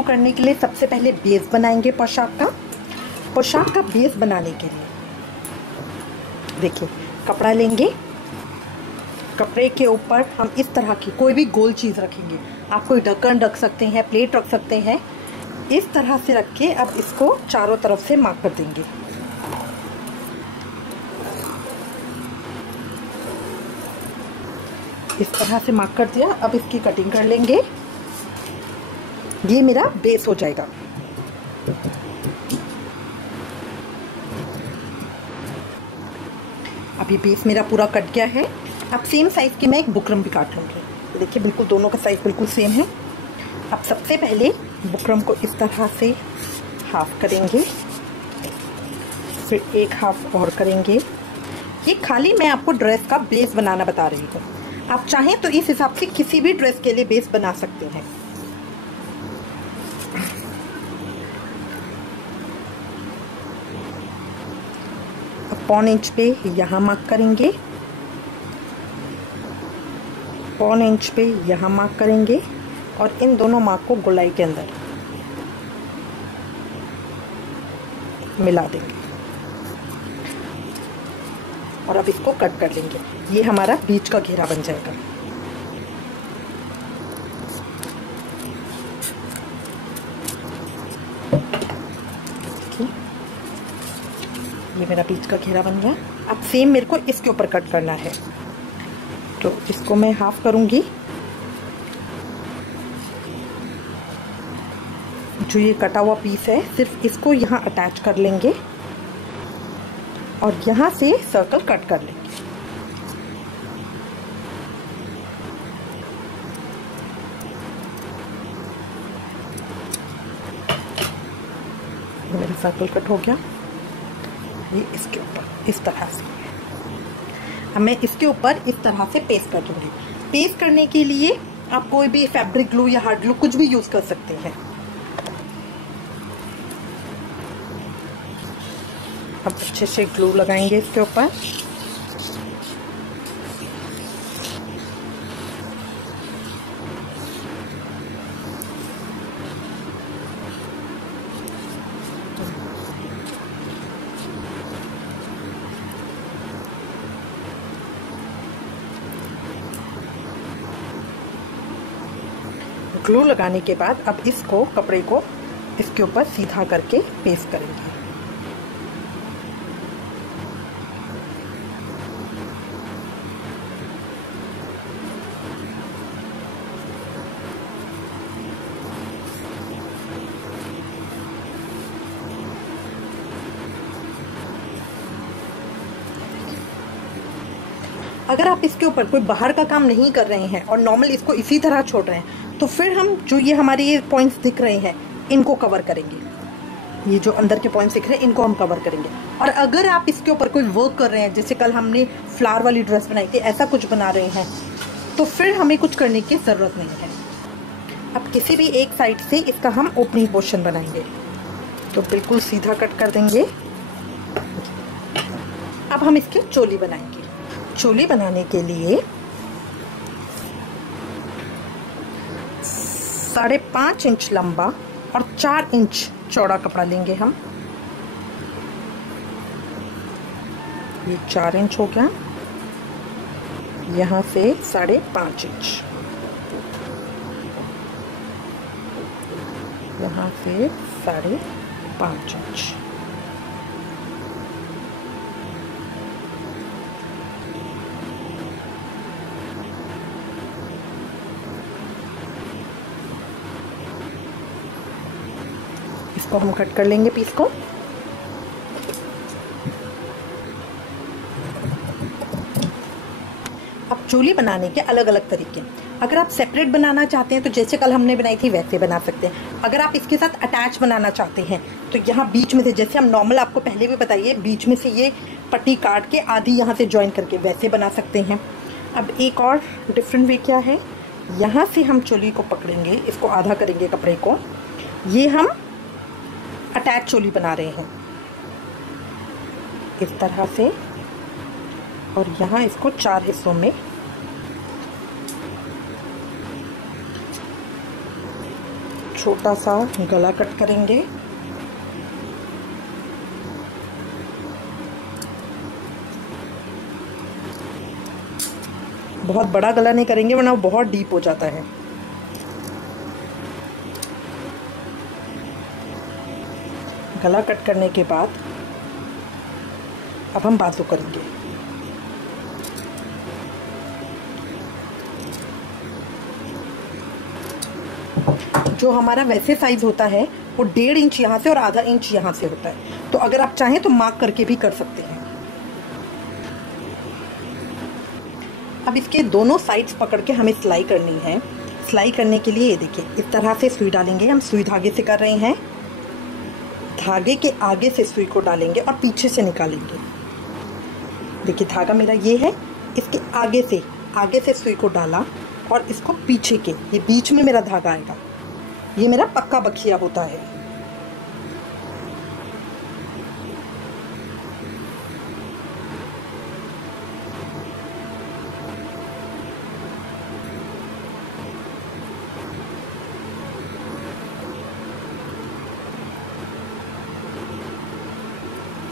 शुरू करने के लिए सबसे पहले बेस बनाएंगे पोशाक का। पोशाक का बेस बनाने के लिए देखिए, कपड़ा लेंगे, कपड़े के ऊपर हम इस तरह की कोई भी गोल चीज़ रखेंगे। आप कोई ढक्कन रख सकते हैं, प्लेट रख सकते हैं। इस तरह से रख के अब इसको चारों तरफ से मार्क कर देंगे। इस तरह से मार्क कर दिया। अब इसकी कटिंग कर लेंगे। ये मेरा बेस हो जाएगा। अब ये बेस मेरा पूरा कट गया है। अब सेम साइज की मैं एक बुकरम भी काट लूँगी। देखिए बिल्कुल दोनों का साइज बिल्कुल सेम है। अब सबसे पहले बुकरम को इस तरह से हाफ करेंगे, फिर एक हाफ और करेंगे। ये खाली मैं आपको ड्रेस का बेस बनाना बता रही हूँ। आप चाहें तो इस हिसाब से किसी भी ड्रेस के लिए बेस बना सकते हैं। अब 1.25 इंच पे यहाँ मार्क करेंगे, 1.25 इंच पे यहाँ मार्क करेंगे और इन दोनों मार्क को गोलाई के अंदर मिला देंगे और अब इसको कट कर लेंगे। ये हमारा बीच का घेरा बन जाएगा। ये मेरा बीच का घेरा बन गया। अब सेम मेरे को इसके ऊपर कट करना है, तो इसको मैं हाफ करूंगी। जो ये कटा हुआ पीस है सिर्फ इसको यहाँ अटैच कर लेंगे और यहाँ से सर्कल कट कर लेंगे। मेरा सर्कल कट हो गया। ये इसके ऊपर इस तरह से, अब मैं इसके ऊपर इस तरह से पेस्ट कर दूंगी। पेस्ट करने के लिए आप कोई भी फैब्रिक ग्लू या हार्ड ग्लू कुछ भी यूज कर सकते हैं। अब अच्छे से ग्लू लगाएंगे इसके ऊपर। ग्लू लगाने के बाद अब इसको कपड़े को इसके ऊपर सीधा करके पेस्ट करेंगे। अगर आप इसके ऊपर कोई बाहर का काम नहीं कर रहे हैं और नॉर्मल इसको इसी तरह छोड़ रहे हैं तो फिर हम जो ये हमारे ये पॉइंट्स दिख रहे हैं इनको कवर करेंगे। ये जो अंदर के पॉइंट्स दिख रहे हैं इनको हम कवर करेंगे। और अगर आप इसके ऊपर कोई वर्क कर रहे हैं, जैसे कल हमने फ्लावर वाली ड्रेस बनाई थी, ऐसा कुछ बना रहे हैं, तो फिर हमें कुछ करने की ज़रूरत नहीं है। अब किसी भी एक साइड से इसका हम ओपनिंग पोर्शन बनाएंगे, तो बिल्कुल सीधा कट कर देंगे। अब हम इसकी चोली बनाएंगे। चोली बनाने के लिए 5.5 इंच लंबा और 4 इंच चौड़ा कपड़ा लेंगे हम। ये 4 इंच हो गया, यहाँ से 5.5 इंच, यहाँ से 5.5 इंच। इसको हम कट कर लेंगे पीस को। अब चोली बनाने के अलग अलग तरीके। अगर आप सेपरेट बनाना चाहते हैं तो जैसे कल हमने बनाई थी वैसे बना सकते हैं। अगर आप इसके साथ अटैच बनाना चाहते हैं तो यहाँ बीच में से, जैसे हम नॉर्मल आपको पहले भी बताइए, बीच में से ये पट्टी काट के आधी यहाँ से ज्वाइन करके वैसे बना सकते हैं। अब एक और डिफरेंट वे क्या है, यहाँ से हम चोली को पकड़ेंगे, इसको आधा करेंगे कपड़े को, ये हम अटैच चोली बना रहे हैं इस तरह से, और यहाँ इसको 4 हिस्सों में छोटा सा गला कट करेंगे। बहुत बड़ा गला नहीं करेंगे वरना वो बहुत डीप हो जाता है। गला कट करने के बाद अब हम बाजू करेंगे। जो हमारा वैसे साइज होता है वो 1.5 इंच यहाँ से और आधा इंच यहाँ से होता है, तो अगर आप चाहें तो मार्क करके भी कर सकते हैं। अब इसके दोनों साइड्स पकड़ के हमें सिलाई करनी है। सिलाई करने के लिए ये देखिए इस तरह से सुई डालेंगे। हम सुई धागे से कर रहे हैं। धागे के आगे से सुई को डालेंगे और पीछे से निकालेंगे। देखिए धागा मेरा ये है, इसके आगे से सुई को डाला और इसको पीछे के ये बीच में मेरा धागा आएगा। ये मेरा पक्का बखिया होता है।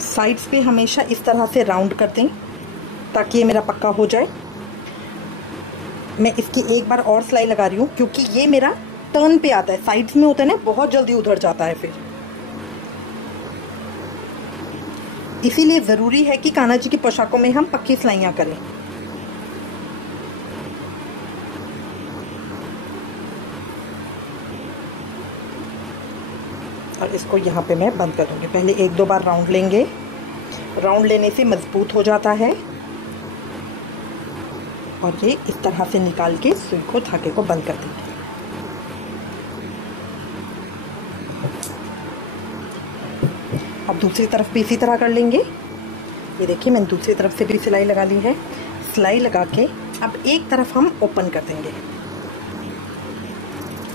साइड्स पे हमेशा इस तरह से राउंड कर दें ताकि ये मेरा पक्का हो जाए। मैं इसकी एक बार और सिलाई लगा रही हूँ क्योंकि ये मेरा टर्न पे आता है। साइड्स में होता है ना, बहुत जल्दी उधर जाता है फिर, इसीलिए ज़रूरी है कि कान्हा जी की पोशाकों में हम पक्की सिलाइयाँ करें। और इसको यहाँ पे मैं बंद कर दूँगी। पहले 1-2 बार राउंड लेंगे। राउंड लेने से मजबूत हो जाता है। और ये इस तरह से निकाल के सुई को धागे को बंद कर देंगे। अब दूसरी तरफ भी इसी तरह कर लेंगे। ये देखिए मैंने दूसरी तरफ से भी सिलाई लगा ली है। सिलाई लगा के अब एक तरफ हम ओपन कर देंगे।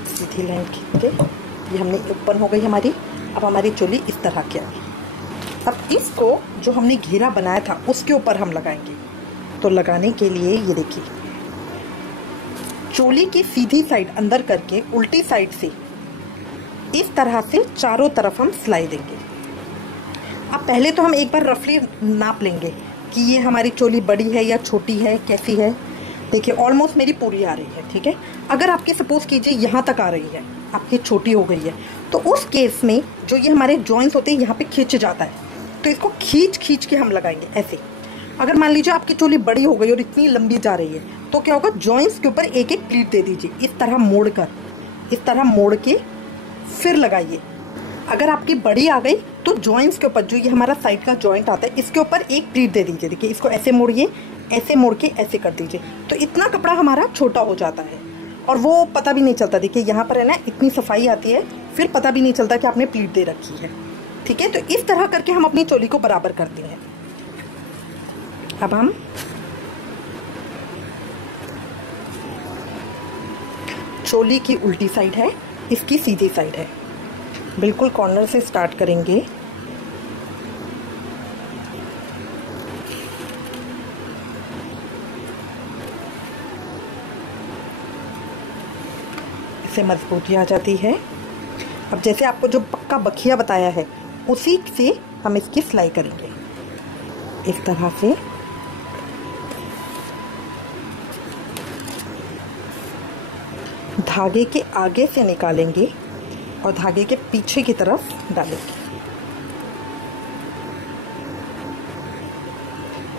सीधी लाइन खींच के ये हमने ओपन हो गई हमारी। अब हमारी चोली इस तरह की आ गई। अब इसको जो हमने घेरा बनाया था उसके ऊपर हम लगाएंगे। तो लगाने के लिए ये देखिए चोली की सीधी साइड अंदर करके उल्टी साइड से इस तरह से चारों तरफ हम सिलाई देंगे। अब पहले तो हम एक बार रफली नाप लेंगे कि ये हमारी चोली बड़ी है या छोटी है, कैसी है। देखिए ऑलमोस्ट मेरी पूरी आ रही है, ठीक है। अगर आपकी सपोज कीजिए यहाँ तक आ रही है, आपकी छोटी हो गई है, तो उस केस में जो ये हमारे जॉइंट्स होते हैं यहाँ पे खिंच जाता है, तो इसको खींच के हम लगाएंगे ऐसे। अगर मान लीजिए आपकी चोली बड़ी हो गई और इतनी लंबी जा रही है तो क्या होगा, जॉइंट्स के ऊपर एक एक प्लीट दे दीजिए। इस तरह मोड़ के फिर लगाइए। अगर आपकी बड़ी आ गई तो जॉइंट्स के ऊपर जो ये हमारा साइड का जॉइंट आता है इसके ऊपर एक प्लीट दे दीजिए। देखिए इसको ऐसे मोड़िए, ऐसे मोड़ के ऐसे कर दीजिए, तो इतना कपड़ा हमारा छोटा हो जाता है और वो पता भी नहीं चलता। देखिए यहाँ पर है ना इतनी सफाई आती है, फिर पता भी नहीं चलता कि आपने प्लीट दे रखी है, ठीक है। तो इस तरह करके हम अपनी चोली को बराबर करते हैं। अब हम चोली की उल्टी साइड है, इसकी सीधी साइड है। बिल्कुल कॉर्नर से स्टार्ट करेंगे। इससे मजबूती आ जाती है। अब जैसे आपको जो पक्का बखिया बताया है उसी से हम इसकी सिलाई करेंगे। इस तरह से धागे के आगे से निकालेंगे और धागे के पीछे की तरफ डालेंगे।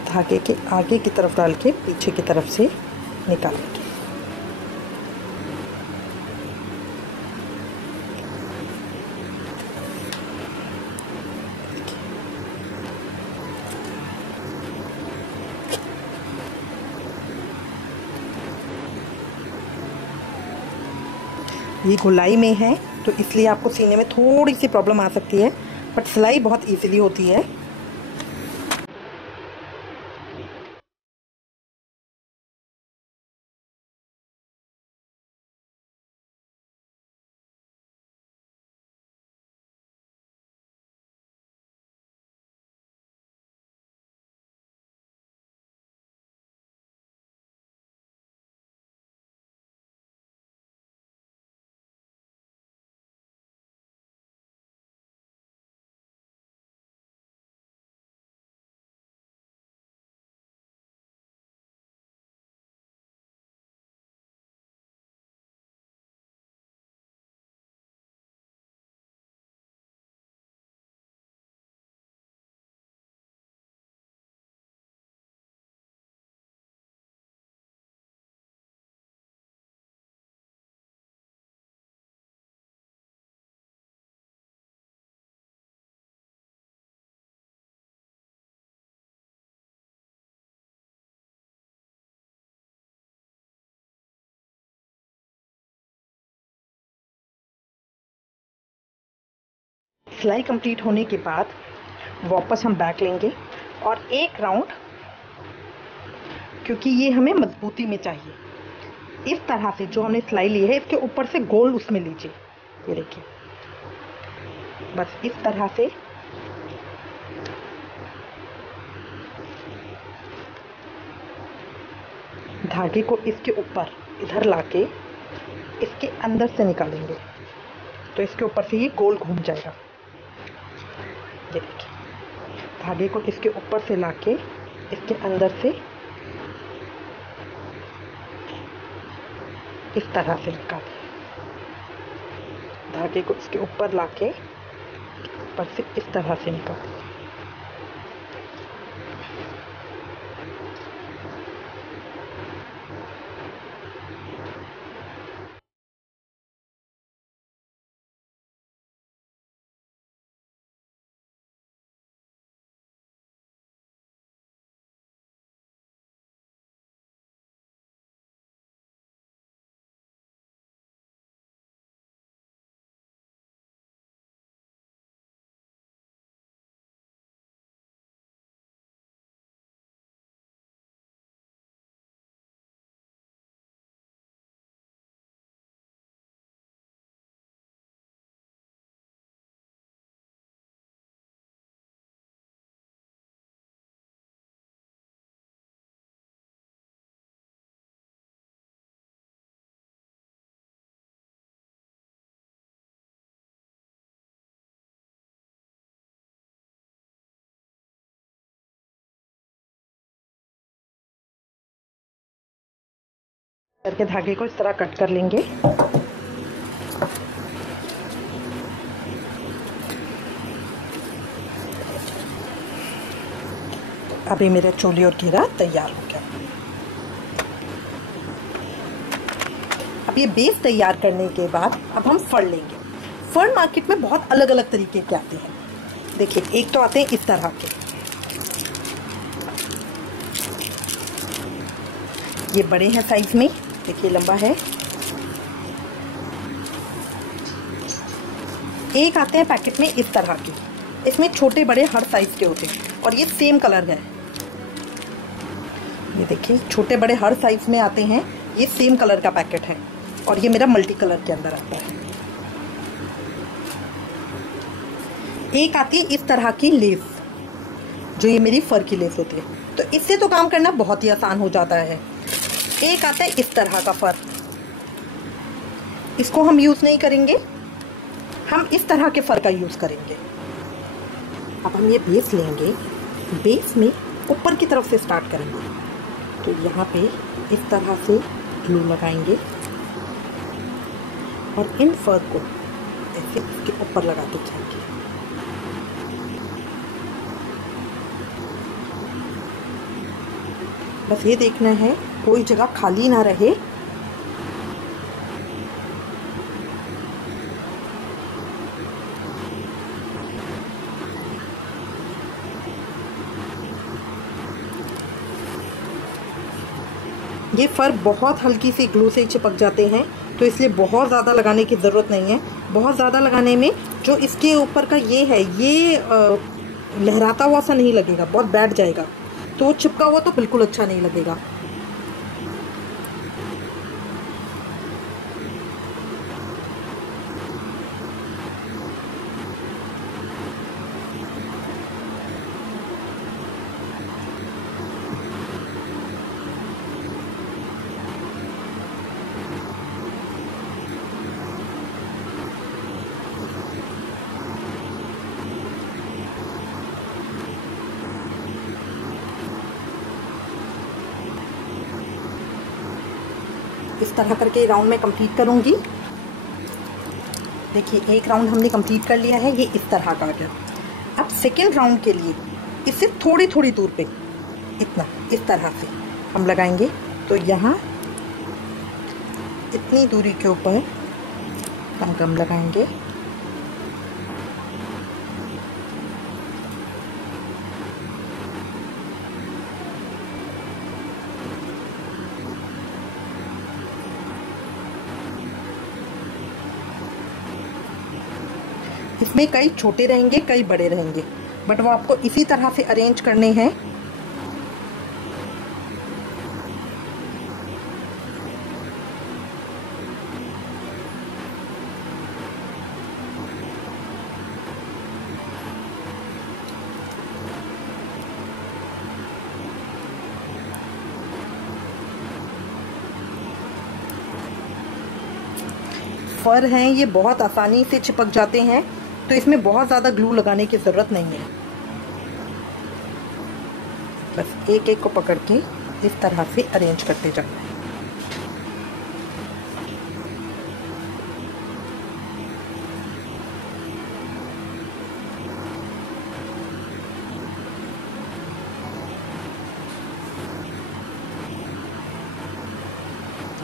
धागे के आगे की तरफ डाल के पीछे की तरफ से निकालेंगे। ये गोलाई में है तो इसलिए आपको सीने में थोड़ी सी प्रॉब्लम आ सकती है, बट सिलाई बहुत इजीली होती है। सिलाई कंप्लीट होने के बाद वापस हम बैक लेंगे और एक राउंड, क्योंकि ये हमें मजबूती में चाहिए, इस तरह से जो हमने सिलाई ली है इसके ऊपर से गोल उसमें लीजिए। ये देखिए, बस इस तरह से धागे को इसके ऊपर इधर लाके इसके अंदर से निकालेंगे तो इसके ऊपर से ये गोल घूम जाएगा। ये देखिए, धागे को इसके ऊपर से लाके इसके अंदर से इस तरह से निकालें। धागे को इसके ऊपर लाके ऊपर से इस तरह से निकालें। करके धागे को इस तरह कट कर लेंगे। अभी मेरा चोली और घेरा तैयार हो गया। अब ये बेस तैयार करने के बाद अब हम फर लेंगे। फर मार्केट में बहुत अलग अलग तरीके के आते हैं। देखिए, एक तो आते हैं इस तरह के, ये बड़े हैं साइज में, देखिए लंबा है। एक आते हैं पैकेट में इस तरह के, इसमें छोटे बड़े हर साइज के होते हैं और ये सेम कलर है। ये देखिए, छोटे बड़े हर साइज में आते हैं, ये सेम कलर का पैकेट है और ये मेरा मल्टी कलर के अंदर आता है। एक आती है इस तरह की लेस, जो ये मेरी फर की लेस होती है, तो इससे तो काम करना बहुत ही आसान हो जाता है। एक आता है इस तरह का फर, इसको हम यूज नहीं करेंगे, हम इस तरह के फर का यूज करेंगे। अब हम ये बेस लेंगे, बेस में ऊपर की तरफ से स्टार्ट करेंगे, तो यहाँ पे इस तरह से ग्लू लगाएंगे और इन फर को ऐसे इसके ऊपर लगाते जाएंगे। बस ये देखना है कोई जगह खाली ना रहे। ये फर बहुत हल्की सी ग्लू से चिपक जाते हैं, तो इसलिए बहुत ज़्यादा लगाने की ज़रूरत नहीं है। बहुत ज़्यादा लगाने में जो इसके ऊपर का ये है, ये लहराता हुआ सा नहीं लगेगा, बहुत बैठ जाएगा, तो चिपका हुआ तो बिल्कुल अच्छा नहीं लगेगा। इस तरह करके राउंड में कंप्लीट करूंगी। देखिए, एक राउंड हमने कंप्लीट कर लिया है, ये इस तरह का आ गया। अब सेकेंड राउंड के लिए इससे थोड़ी थोड़ी दूर पे इतना इस तरह से हम लगाएंगे, तो यहाँ इतनी दूरी के ऊपर हम गम लगाएंगे। इसमें कई छोटे रहेंगे, कई बड़े रहेंगे, बट वो आपको इसी तरह से अरेंज करने हैं। फर हैं ये बहुत आसानी से चिपक जाते हैं, तो इसमें बहुत ज़्यादा ग्लू लगाने की ज़रूरत नहीं है। बस एक एक को पकड़ के इस तरह से अरेंज करते जाना है।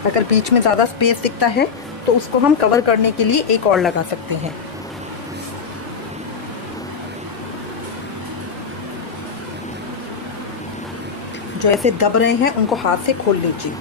अगर बीच में ज़्यादा स्पेस दिखता है तो उसको हम कवर करने के लिए एक और लगा सकते हैं। जो ऐसे दब रहे हैं उनको हाथ से खोल लीजिए।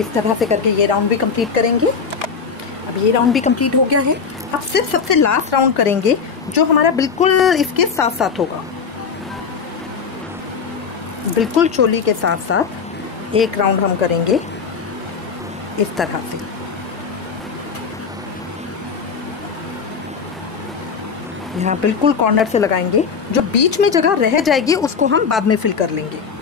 इस तरह से करके ये राउंड भी कंप्लीट करेंगे। अब ये राउंड भी कंप्लीट हो गया है। अब सिर्फ सबसे लास्ट राउंड करेंगे जो हमारा बिल्कुल इसके साथ साथ होगा, बिल्कुल चोली के साथ साथ एक राउंड हम करेंगे इस तरह से। यहाँ बिल्कुल कॉर्नर से लगाएंगे, जो बीच में जगह रह जाएगी उसको हम बाद में फिल कर लेंगे।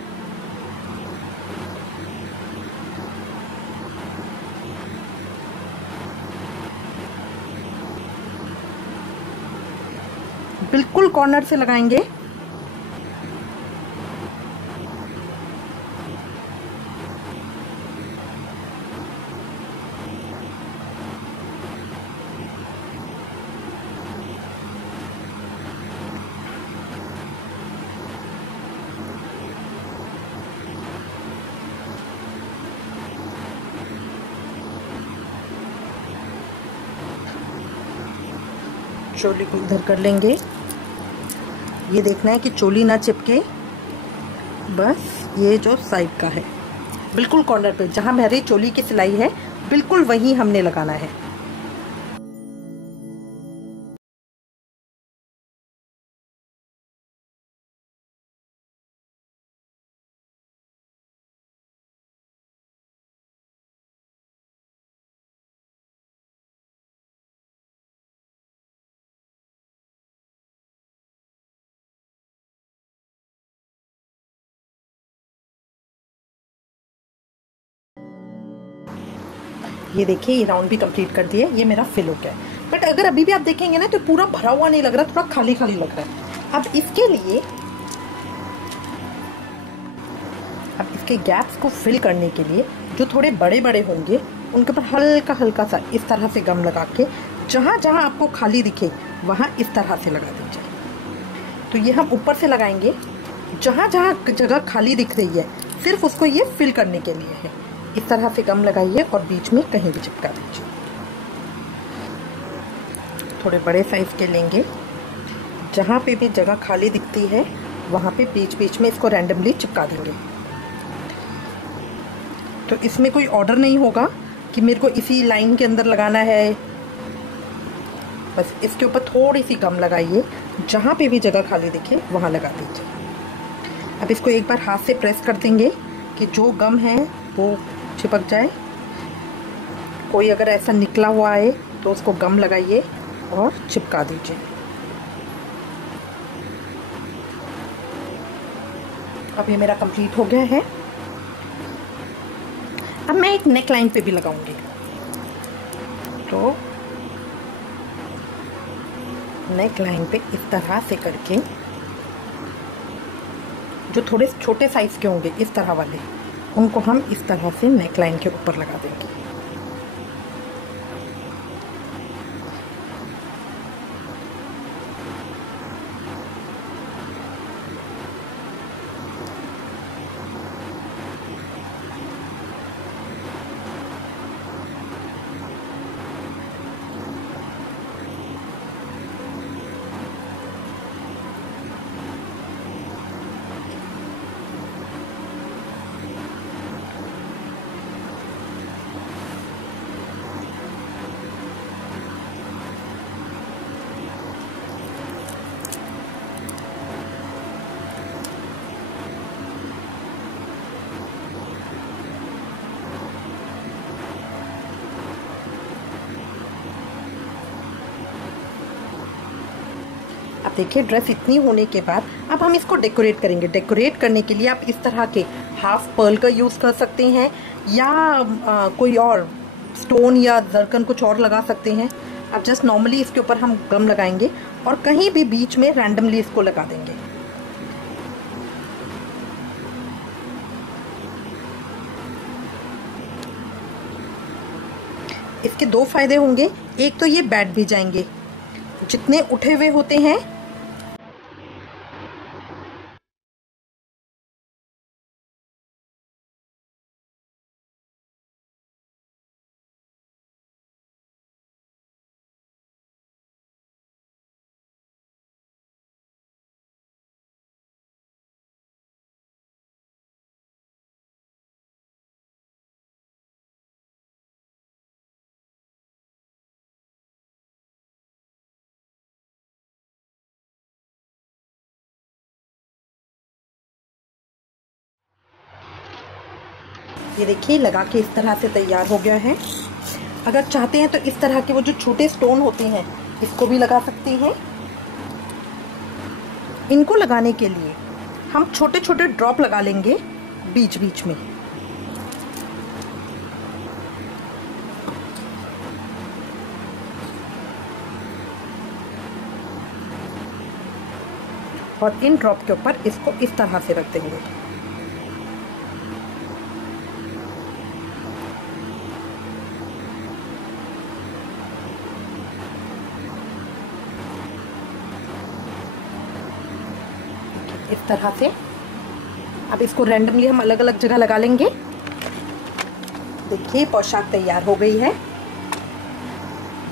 बिल्कुल कॉर्नर से लगाएंगे। चोली को इधर कर लेंगे। ये देखना है कि चोली ना चिपके, बस ये जो साइड का है बिल्कुल कॉर्नर पे जहाँ हमारी चोली की सिलाई है बिल्कुल वहीं हमने लगाना है। ये देखिए ये राउंड भी कंप्लीट कर दिए, ये मेरा फिल हो गया है। बट अगर अभी भी आप देखेंगे ना तो पूरा भरा हुआ नहीं लग रहा, थोड़ा खाली खाली लग रहा है। अब इसके गैप्स को फिल करने के लिए जो थोड़े बड़े बड़े होंगे उनके ऊपर हल्का हल्का सा इस तरह से गम लगा के जहाँ जहाँ आपको खाली दिखे वहाँ इस तरह से लगा दीजिए। तो ये हम ऊपर से लगाएंगे, जहाँ जहाँ जगह खाली दिख रही है सिर्फ उसको ये फिल करने के लिए है। इस तरह से गम लगाइए और बीच में कहीं भी चिपका दीजिए। थोड़े बड़े साइज के लेंगे, जहाँ पे भी जगह खाली दिखती है वहाँ पे बीच बीच में इसको रैंडमली चिपका देंगे। तो इसमें कोई ऑर्डर नहीं होगा कि मेरे को इसी लाइन के अंदर लगाना है, बस इसके ऊपर थोड़ी सी गम लगाइए, जहाँ पे भी जगह खाली दिखे वहाँ लगा दीजिए। अब इसको एक बार हाथ से प्रेस कर देंगे कि जो गम है वो चिपक जाए। कोई अगर ऐसा निकला हुआ है तो उसको गम लगाइए और चिपका दीजिए। अब ये मेरा कंप्लीट हो गया है। अब मैं एक नेक लाइन पे भी लगाऊंगी। तो नेक लाइन पे इस तरह से करके जो थोड़े छोटे साइज के होंगे इस तरह वाले, उनको हम इस तरह से नेक लाइन के ऊपर लगा देंगे। अब देखिए ड्रेस इतनी होने के बाद अब हम इसको डेकोरेट करेंगे। डेकोरेट करने के लिए आप इस तरह के हाफ पर्ल का यूज़ कर सकते हैं या कोई और स्टोन या जरकन कुछ और लगा सकते हैं। अब जस्ट नॉर्मली इसके ऊपर हम गम लगाएंगे और कहीं भी बीच में रैंडमली इसको लगा देंगे। इसके दो फायदे होंगे, एक तो ये बैठ भी जाएंगे, जितने उठे हुए होते हैं ये देखिए लगा के इस तरह से तैयार हो गया है। अगर चाहते हैं तो इस तरह के वो जो छोटे स्टोन होते हैं इसको भी लगा सकते हैं। इनको लगाने के लिए हम छोटे छोटे ड्रॉप लगा लेंगे बीच बीच में। और इन ड्रॉप के ऊपर इसको इस तरह से रख देंगे। इस तरह से अब इसको रैंडमली हम अलग अलग जगह लगा लेंगे। देखिए पोशाक तैयार हो गई है।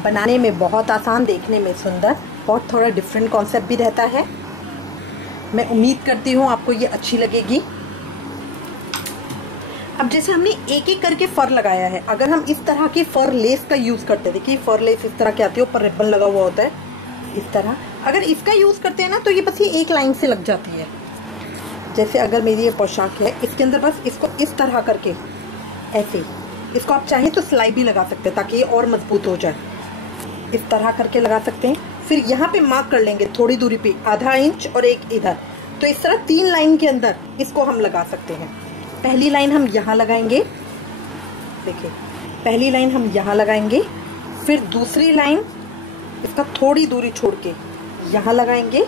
बनाने में बहुत आसान, देखने में सुंदर, बहुत थोड़ा डिफरेंट कॉन्सेप्ट भी रहता है। मैं उम्मीद करती हूँ आपको ये अच्छी लगेगी। अब जैसे हमने एक एक करके फर लगाया है, अगर हम इस तरह की फर लेस का यूज करते हैं, देखिए फर लेस इस तरह की आती है, ऊपर रिबन लगा हुआ होता है इस तरह, अगर इसका यूज करते हैं ना तो ये बस ये एक लाइन से लग जाती है। जैसे अगर मेरी ये पोशाक है, इसके अंदर बस इसको इस तरह करके ऐसे, इसको आप चाहें तो सिलाई भी लगा सकते हैं ताकि ये और मजबूत हो जाए। इस तरह करके लगा सकते हैं। फिर यहाँ पे मार्क कर लेंगे थोड़ी दूरी पे, आधा इंच और एक इधर, तो इस तरह 3 लाइन के अंदर इसको हम लगा सकते हैं। पहली लाइन हम यहाँ लगाएंगे, देखिए पहली लाइन हम यहाँ लगाएंगे, फिर दूसरी लाइन इसका थोड़ी दूरी छोड़ के यहाँ लगाएंगे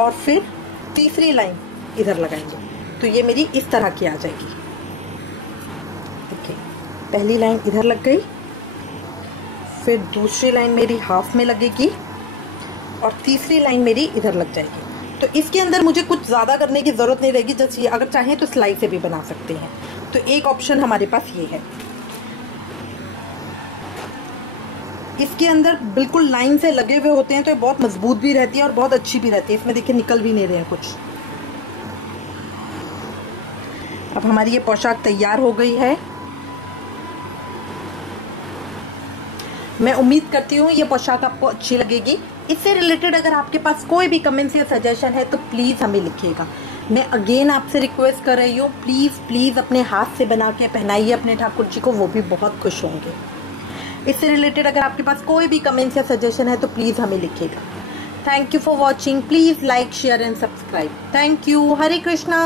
और फिर तीसरी लाइन इधर लगाएंगे। तो ये मेरी इस तरह की आ जाएगी। देखिए पहली लाइन इधर लग गई, फिर दूसरी लाइन मेरी हाफ में लगेगी और तीसरी लाइन मेरी इधर लग जाएगी। तो इसके अंदर मुझे कुछ ज़्यादा करने की ज़रूरत नहीं रहेगी। जैसे ये अगर चाहें तो सिलाई से भी बना सकते हैं। तो एक ऑप्शन हमारे पास ये है। इसके अंदर बिल्कुल लाइन से लगे हुए होते हैं तो ये बहुत मजबूत भी रहती है और बहुत अच्छी भी रहती है। इसमें देखिए निकल भी नहीं रहे हैं कुछ। अब हमारी ये पोशाक तैयार हो गई है। मैं उम्मीद करती हूँ ये पोशाक आपको अच्छी लगेगी। इससे रिलेटेड अगर आपके पास कोई भी कमेंट्स या सजेशन है तो प्लीज़ हमें लिखिएगा। मैं अगेन आपसे रिक्वेस्ट कर रही हूँ, प्लीज़ प्लीज़ अपने हाथ से बना के पहनाइए अपने ठाकुर जी को, वो भी बहुत खुश होंगे। इससे रिलेटेड अगर आपके पास कोई भी कमेंट्स या सजेशन है तो प्लीज़ हमें लिखिएगा। Thank you for watching. Please like, share and subscribe. Thank you. Hare Krishna.